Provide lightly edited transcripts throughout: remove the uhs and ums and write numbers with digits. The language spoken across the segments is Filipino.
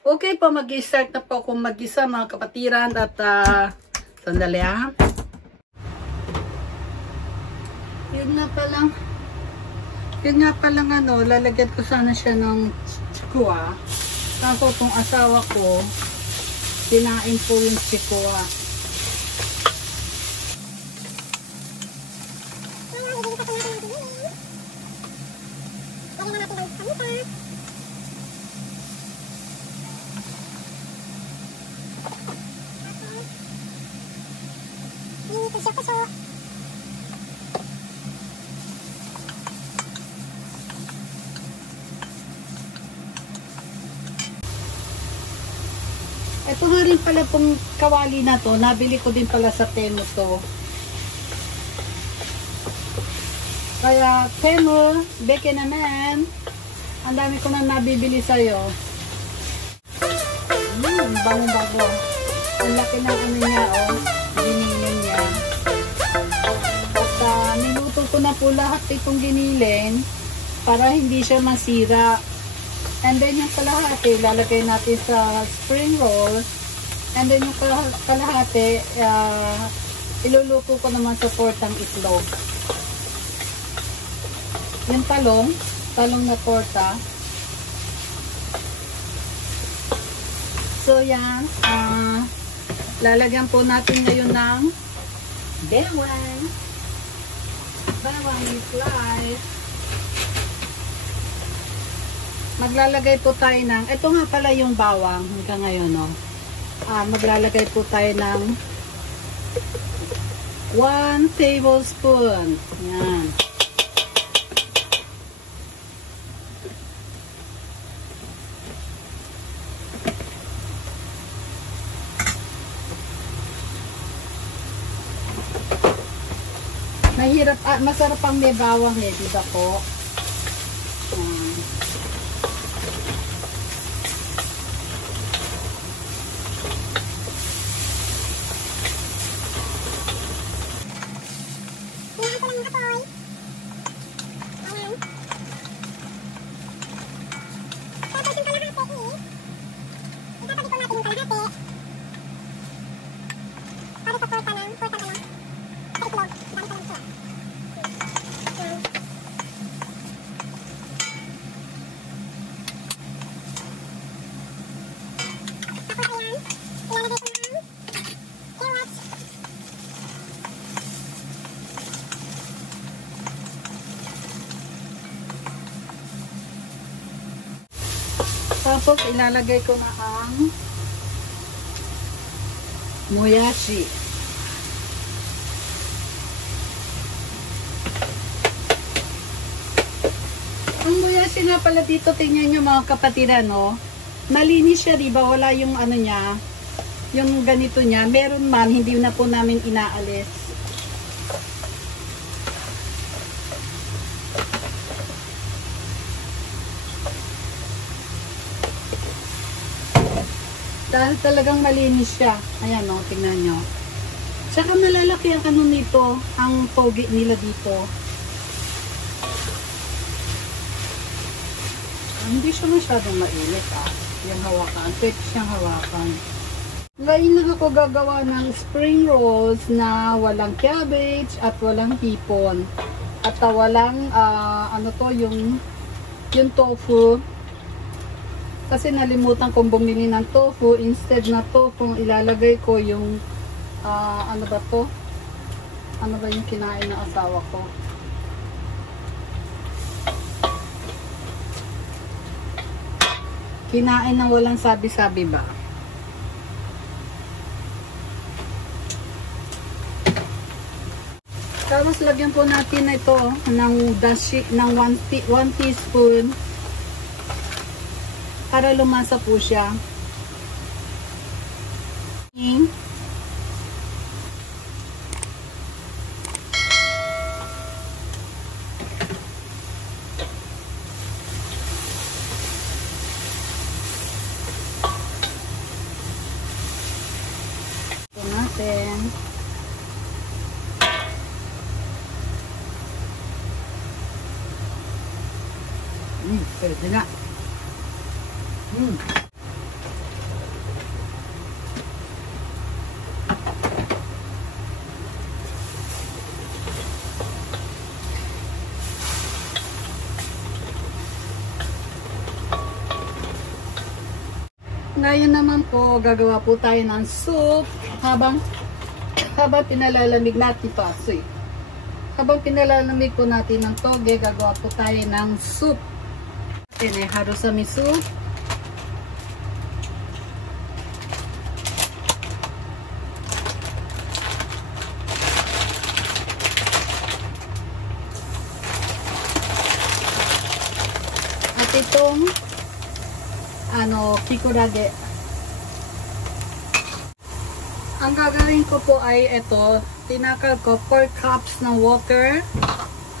Okay po, mag-start na po akong mag-isa mga kapatiran at sandali ha. Yun nga palang ano, lalagyan ko sana siya ng chikwa. Kaso kung asawa ko, kinain po yung chikwa. Ito nga rin pala pong kawali na to, nabili ko din pala sa Temu to. Kaya Temu, beke naman, ang dami ko na nabibili sa'yo. Bago-bago. Ang laki ng ano niya, oh, ginilin niya. At niluto ko na po lahat itong ginilin para hindi siya masira. And then yung kalahati, lalagay natin sa spring roll. And then yung kalahati, iluluto ko naman sa tortang itlog. Yung talong na torta. So yan, lalagyan po natin ngayon ng bawang slice. Maglalagay po tayo ng, ito nga pala yung bawang hanggang ngayon, no? Maglalagay po tayo ng 1 tablespoon. Yan. Mahirap, masarap ang may bawang eh, diba po? Tapos ilalagay ko na ang moyashi. Ang moyashi nga pala dito, tingnan nyo mga kapatiran, no? Malinis siya, diba? Wala yung ano niya, yung ganito niya. Meron man, hindi na po namin inaalis. Dahil talagang malinis siya. Ayan o, tingnan nyo. Tsaka malalaki ang ano nito, ang togi nila dito. Hindi siya masyadong mainit yung hawakan. Pwede siyang hawakan. Ngayon lang ako gagawa ng spring rolls na walang cabbage at walang hipon. At walang, ano to, yung tofu. Kasi nalimutan kong bumili ng tofu. Instead na tofu, ilalagay ko yung, ano ba to? Ano ba yung kinain ng asawa ko? Kinain ng walang sabi-sabi ba? Tapos lagyan po natin na ito ng dashi, ng 1 teaspoon. Para lumasa po siya. Ito natin. Pwede na. Ngayon naman po, gagawa po tayo ng soup habang pinalalamig natin ito asoy. Habang pinalalamig po natin ng toge, gagawa po tayo ng soup. Atin ay harusami soup. At itong kikurage. Ang gagawin ko po ay ito, tinakal ko 4 cups ng water.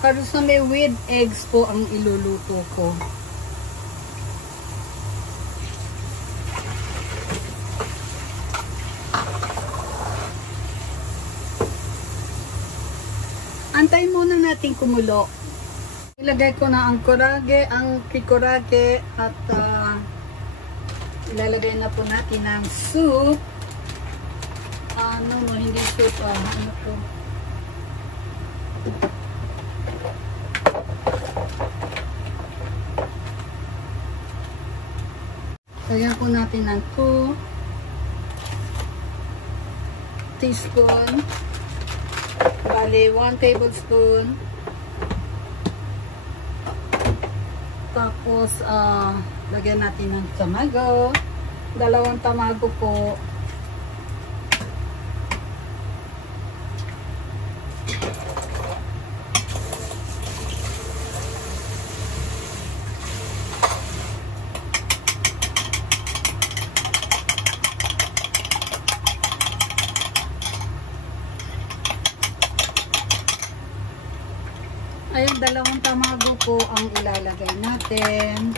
Harusame with eggs po ang iluluto ko. Antayin muna natin kumulo. Ilagay ko na ang kikurage at ilalagay na po natin ang soup. Hindi soup, ano po? Lagyan po natin ng 2 teaspoon. Bali, 1 tablespoon. Tapos, lagyan natin ng tamago. 2 tamago po. Ayun, 2 tamago po ang ilalagay natin.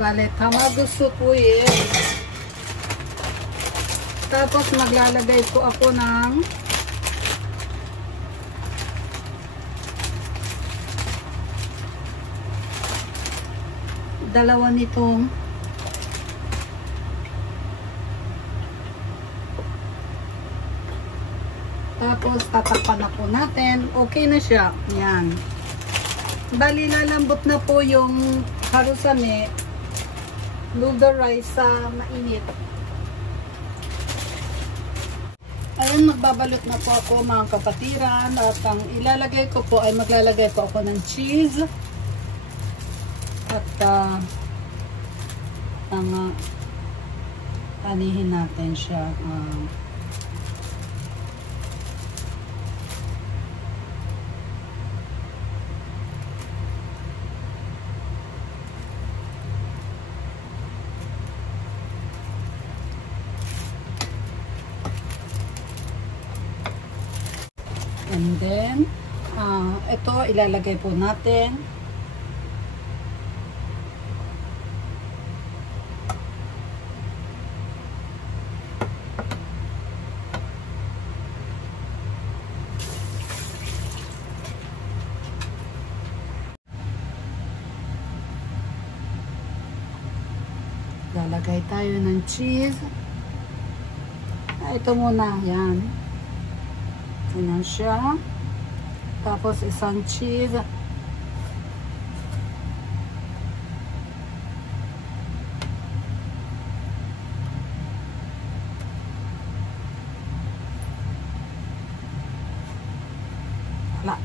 Bale, tamago soup po yan. Tapos maglalagay po ako ng dalawa nitong tapos tatakpan na po natin. Okay na siya. Yan. Bali, lalambot na po yung harusame noodle rice sa mainit. Ayun, magbabalot na po ako mga kapatiran at ang ilalagay ko po ay maglalagay po ako ng cheese at anihin natin siya. And then, ito ilalagay po natin. Lalagay tayo ng cheese. Ito muna, yan. Yan siya. Tapos isang cheese. Wala.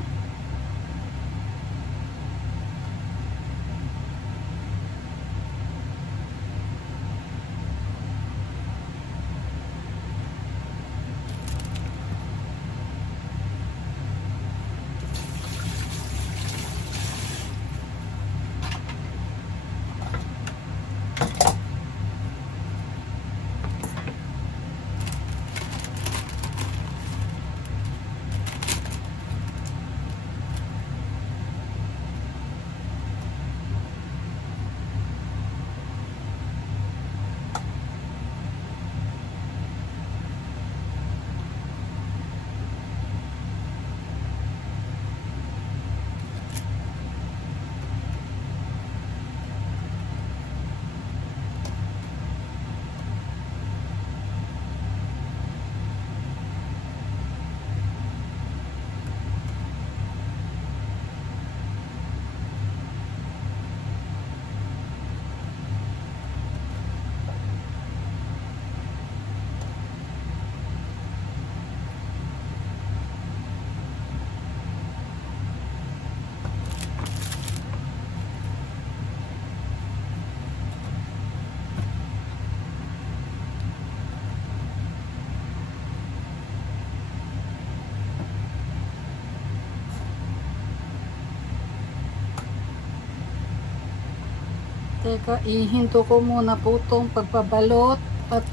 Teka, ihinto ko muna po itong pagpabalot at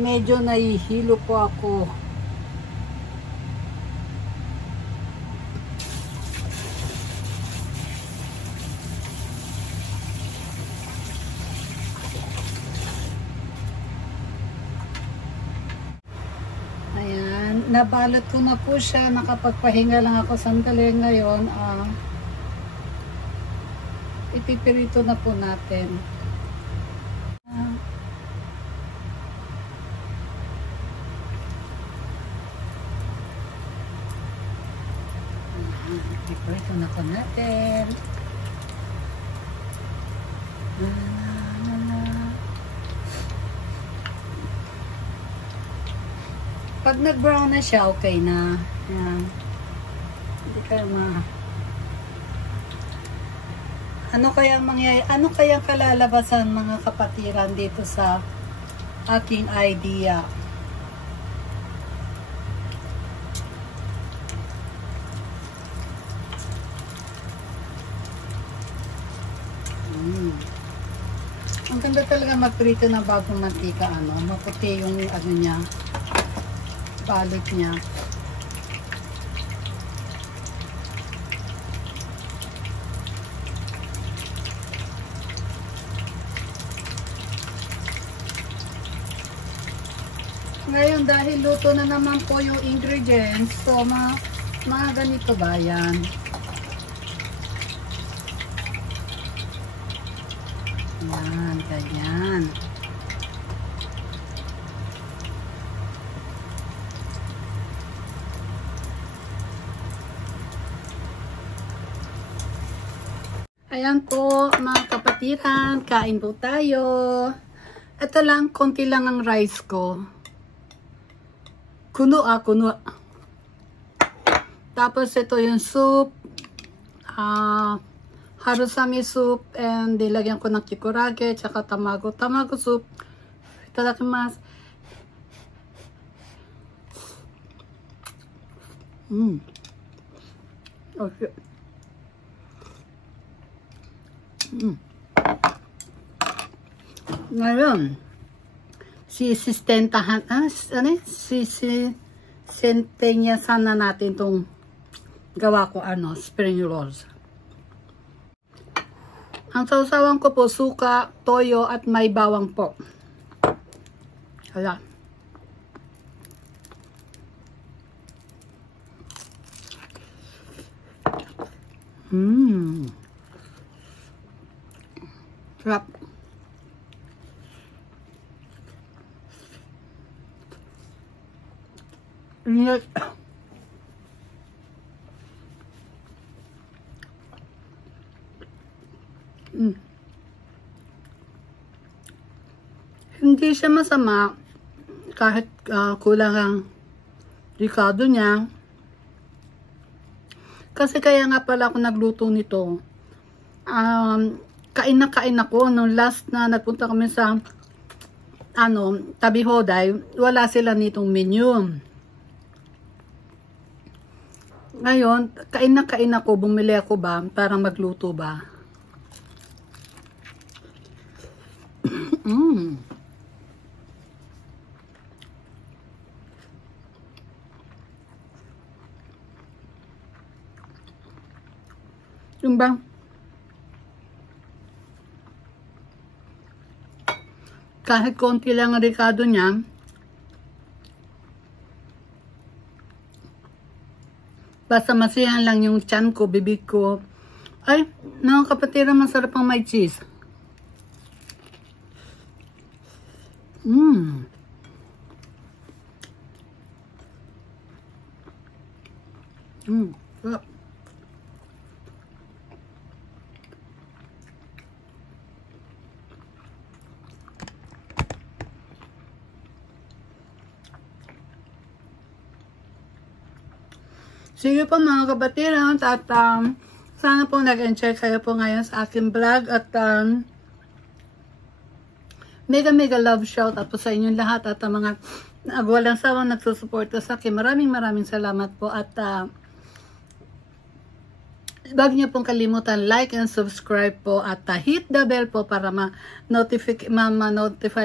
medyo nahihilo po ako. Ayan, nabalot ko na po siya. Nakapagpahinga lang ako sandali ngayon. Ipipirito na po natin. Ipipirito na po natin. Pag nag-brown na siya, okay na. Ayan. Hindi kayo ano kaya kalalabasan mga kapatiran dito sa aking idea? Ang ganda talaga magprito ng bagong mantika, maputi yung niya, balot niya. Ngayon, dahil luto na naman po yung ingredients, so mga ganito ba yan? Yan, ganyan. Ayan po, mga kapatiran, kain po tayo. Ito lang, konti lang ang rice ko. Kuno. Tapos ito yung soup. Harusami soup. And nilagyan ko ng kikurage. Tsaka tamago soup. Itadakimasu. Okay. Ngayon, sentenyasan na natin itong gawa ko, spring rolls. Ang sausawan ko po, suka, toyo, at may bawang po. Hala. Sarap. Init. Hindi siya masama kahit kulang ang ricado niya. Kasi kaya nga pala ako nagluto nito. Kain ako nung last na nagpunta kami sa Tabi Hoday, wala sila nitong menu. Ngayon, kain ako, bumili ako ba para magluto ba. Yung ba? Kahit konti lang ang ricado niya, basta masihan lang yung tiyan ko, bibig ko. Ay, mga kapatiran, masarap ang may cheese. Sarap. Sige po mga kabatiran, at sana po nag-enjoy kayo po ngayon sa aking vlog, at mega love shout out po sa inyong lahat, at mga walang sawang nagsusuporta sa akin. Maraming salamat po, at Huwag niyo pong kalimutan like and subscribe po at hit the bell po para ma-notify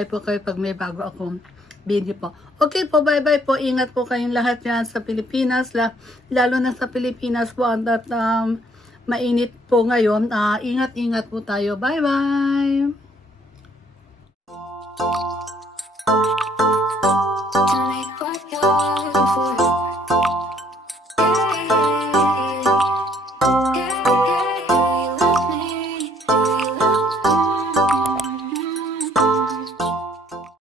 po kayo pag may bago akong video po. Okay po, bye-bye po. Ingat po kayong lahat yan sa Pilipinas. Lalo na sa Pilipinas po at mainit po ngayon. Ingat-ingat po tayo. Bye-bye!